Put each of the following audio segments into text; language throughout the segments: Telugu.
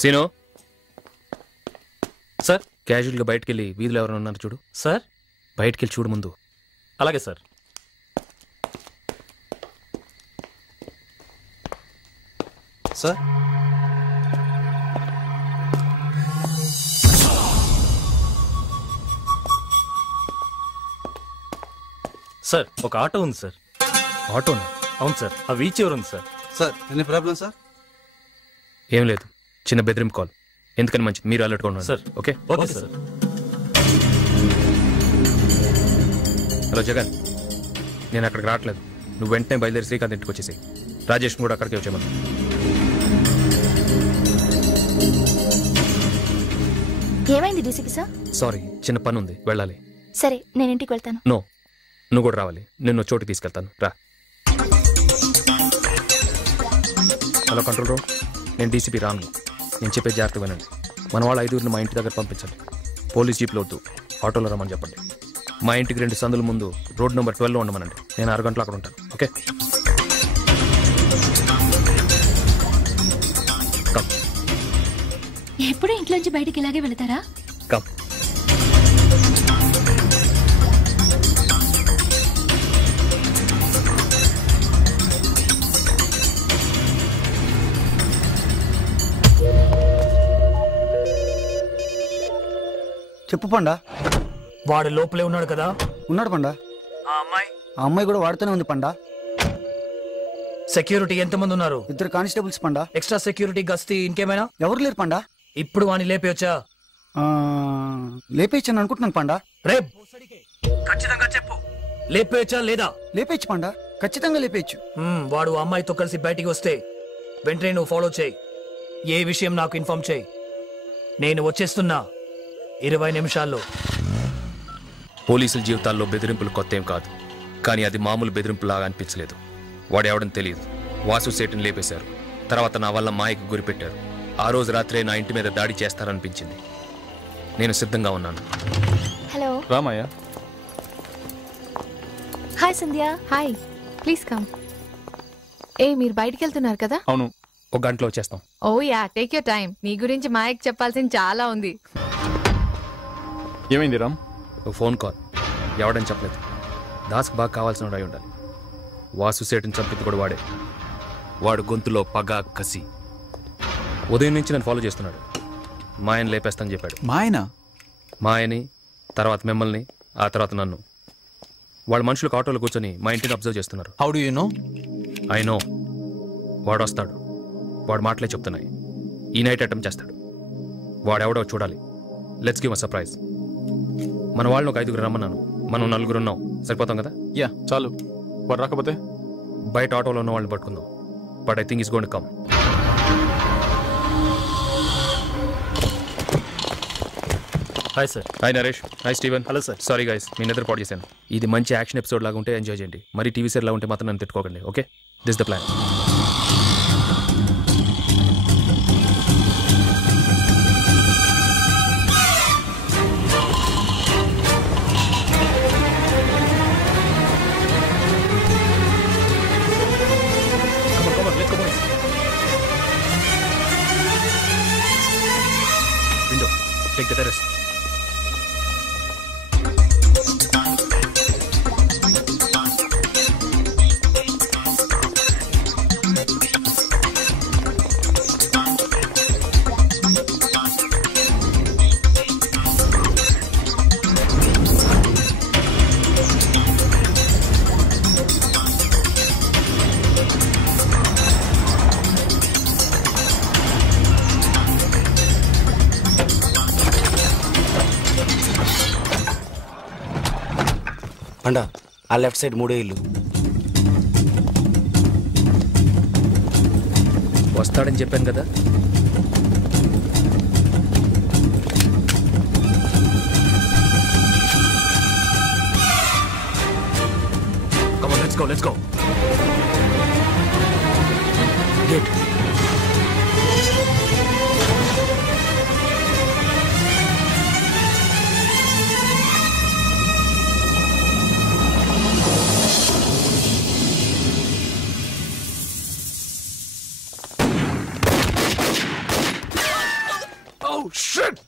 సీను సార్ క్యాజువల్గా బయటికి వెళ్ళి వీధిలో ఎవరైనా ఉన్నారు చూడు. సార్ బయటికి వెళ్ళి చూడు ముందు. అలాగే సార్. సార్ సార్ ఒక ఆటో ఉంది సార్. ఆటోనా? అవును సార్. ఆ వీచ్ ఎవరు ఉంది sir? Sir any problem sir? ఏం లేదు, చిన్న బెదిరింపు కాల్. ఎందుకని మంచిది, మీరు అలర్ట్గా ఉండండి sir. Okay? Okay sir. Hello Jagan, నేను అక్కడికి రావట్లేదు. నువ్వు వెంటనే బయలుదేరి శ్రీకాంత్ ఇంటికి వచ్చేసి రాజేష్ కూడా అక్కడికి వచ్చేమను. ఏమైంది డీసీపీ సార్? సారీ, చిన్న పని ఉంది, వెళ్ళాలి. సరే నేను ఇంటికి వెళ్తాను. నో, నువ్వు కూడా రావాలి. నిన్ను చోటుకి తీసుకెళ్తాను, రా. హలో కంట్రోల్ రూమ్, నేను డీసీపీ రాను. నేను చెప్పే జాగ్రత్త వినండి. మన వాళ్ళు 5 మా ఇంటి దగ్గర పంపించండి. పోలీస్ జీప్లో వద్దు, ఆటోలో రమ్మని చెప్పండి. మా ఇంటికి 2 సందుల ముందు రోడ్ నెంబర్ 12లో ఉండమనండి. నేను 6 గంటలు అక్కడ ఉంటాను. ఓకే? కమ్. ఎప్పుడు ఇంట్లోంచి బయటికి ఇలాగే వెళతారా? కమ్. చెప్పు పండా. వాడు లోపలే ఉన్నాడు కదా? ఉన్నాడు పండా. ఆ అమ్మాయి కూడా వాడుతూనే ఉంది పండా. సెక్యూరిటీ ఎంతమంది ఉన్నారు? 2 కానిస్టేబుల్స్ పండా. ఎక్స్ట్రా సెక్యూరిటీ గస్తీ ఇంకేమైనా? ఎవరు లేరు పండా. ఇప్పుడు వాడిని లేపేయొచ్చా? లేపేయచ్చని అనుకుంటున్నాను పండా. రేప్ ఖచ్చితంగా చెప్పు, లేపేయొచ్చా లేదా? లేపేయచ్చు పండా, ఖచ్చితంగా లేపేయచ్చు. వాడు అమ్మాయితో కలిసి బయటికి వస్తే వెంటనే నువ్వు ఫాలో చేయి. ఏ విషయం నాకు ఇన్ఫార్మ్ చేయి. నేను వచ్చేస్తున్నా 20 నిమిషాల్లో. పోలీసుల జీవితాల్లో బెదిరింపులు కొత్త ఏం కాదు, కానీ అది మామూలు బెదిరింపులాగా అనిపించలేదు. వాడు ఎవడని తెలియదు. వాసు సేటుని లేపేశారు. తర్వాత నా వల్ల మాయకు గురిపెట్టారు. ఆ రోజు రాత్రే నా ఇంటి మీద దాడి చేస్తారనిపించింది. నేను సిద్ధంగా ఉన్నాను. Hello Ramayya. Hi Sandhya. Hi, please come. మీరు బయటికి వెళ్తున్నారు కదా? అవును, 1 గంటలో వచ్చేస్తాం. Oh yeah, take your time. నీ గురించి మాయకు చెప్పాల్సింది చాలా ఉంది. ఏమైంది రామ్? ఒక ఫోన్ కాల్. ఎవడని చెప్పలేదు. దాస్కి బాగా కావాల్సిన వాడు అయి ఉండాలి. వాసు సేటుని చంపింది కూడా వాడే. వాడు గొంతులో పగ, కసి. ఉదయం నుంచి నన్ను ఫాలో చేస్తున్నాడు. మాయని లేపేస్తానని చెప్పాడు. మాయని, తర్వాత మిమ్మల్ని, ఆ తర్వాత నన్ను. వాళ్ళ మనుషులకు ఆటోలో కూర్చొని మా ఇంటిని అబ్జర్వ్ చేస్తున్నారు. How do you know? I know. వాడు వస్తాడు. వాడు మాటలే చెప్తున్నాయి. ఈ నైట్ అటెంప్ట్ చేస్తాడు. వాడెవడో చూడాలి. Let's give a surprise. మన వాళ్ళని ఒక 5 రమ్మన్నాను. మనం 4 ఉన్నాం. సరిపోతాం కదా? యా, చాలు. వాడు రాకపోతే బయట ఆటోలో ఉన్న వాళ్ళని పట్టుకుందాం. But I think is going to come. Hi sir. Hi Naresh. Hi Steven. Hello sir. Sorry guys, మీ నిద్ర పాటు చేశాను. ఇది మంచి యాక్షన్ ఎపిసోడ్ లాగా ఉంటే ఎంజాయ్ చేయండి. మరి టీవీ సీరియల్ లాగా ఉంటే మాత్రం నన్ను తిట్టుకోకండి. Okay? This the plan. Window. Take the terrace. పండా, ఆ లెఫ్ట్ సైడ్ 3 ఇల్లు. వస్తాడని చెప్పాను కదా. Come on, let's go, let's go. Gate. Shit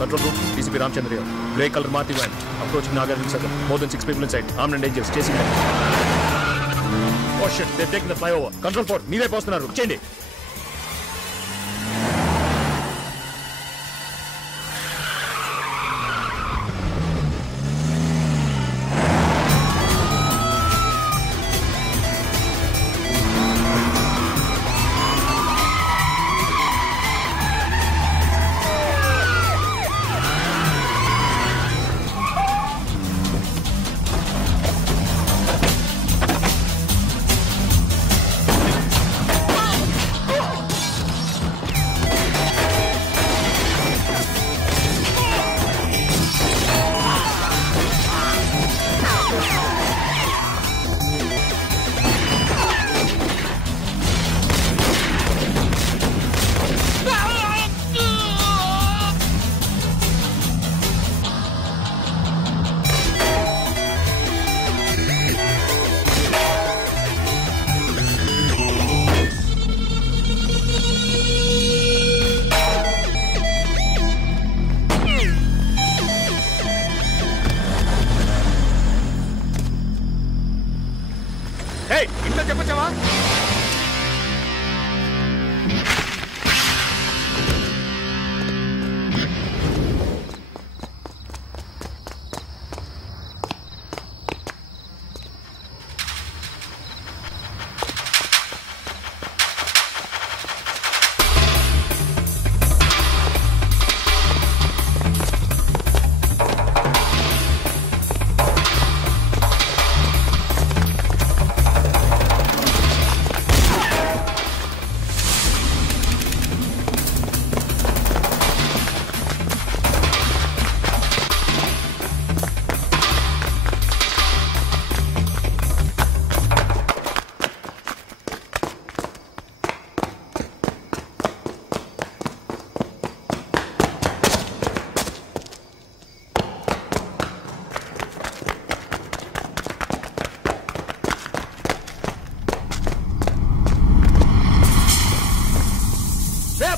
Control room, DCP Ramchandra. Grey color Maruti van. Approaching Nagar Hill Circle. More than 6 people inside. Armed and dangerous. Chasing them. Oh shit, they're taking the flyover. Control 4, మీరే పోస్తున్నారు. చేయండి. ఇంట్లో చెప్పొచ్చావా?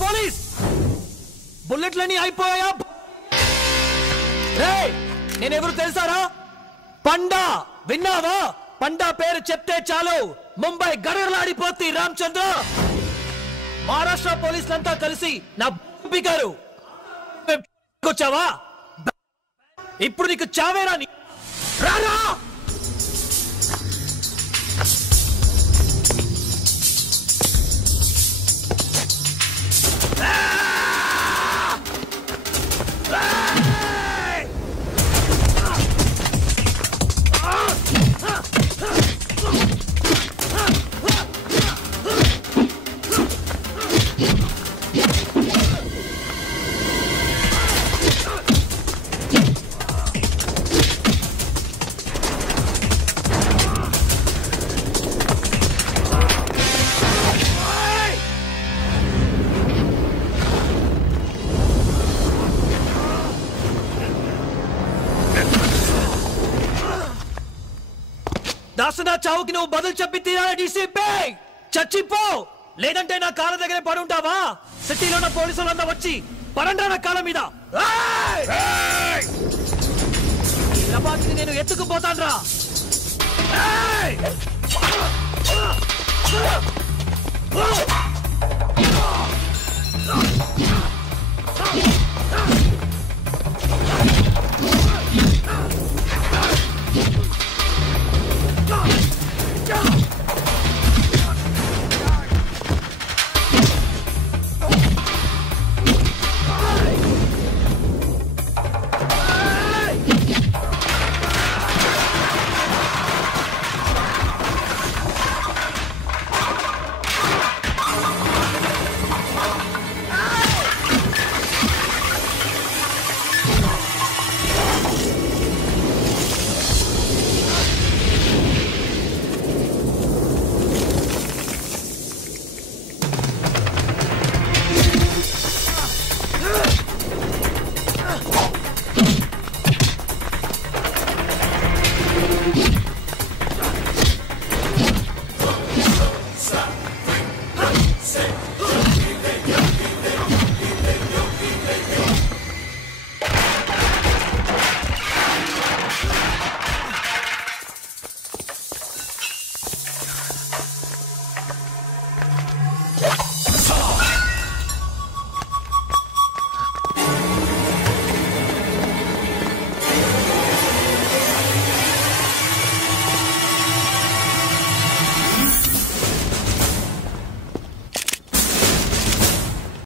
పోలీస్ బుల్లెట్లన్నీ అయిపోయా? నేనెవరు తెలుసారా? పండా. విన్నావా? పండా పేరు చెప్తే చాలు ముంబై గడగడలాడిపోతుంది. రామచంద్ర, మహారాష్ట్ర పోలీసులంతా కలిసి నా గారు వచ్చావా? ఇప్పుడు నీకు చావేరా? రారా! దాసనా చావుకి నువ్వు బదులు చెప్పి తీరాలి. డీసీపీ చచ్చిపో, లేదంటే నా కాళ్ళ దగ్గరే పడుంటావా? సిటీలో ఉన్న పోలీసులంతా వచ్చి పరండ్రా నా కాళ్ళ మీద. నేను ఎత్తుకుపోతాను రా.